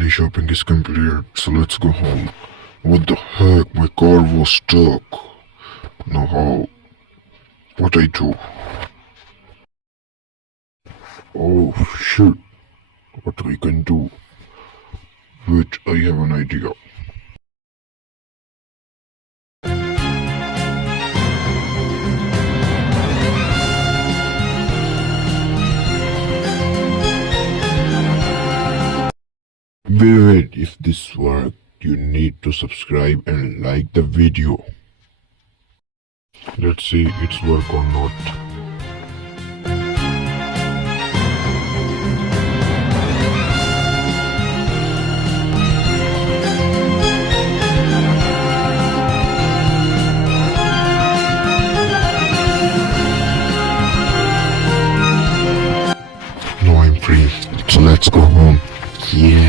finally shopping is complete, so let's go home. What the heck, my car was stuck. Now how? What I do? Oh shit, what we can do? Wait, I have an idea. Wait, if this works, you need to subscribe and like the video. Let's see it's work or not. Now I'm free, so let's go home. Yeah.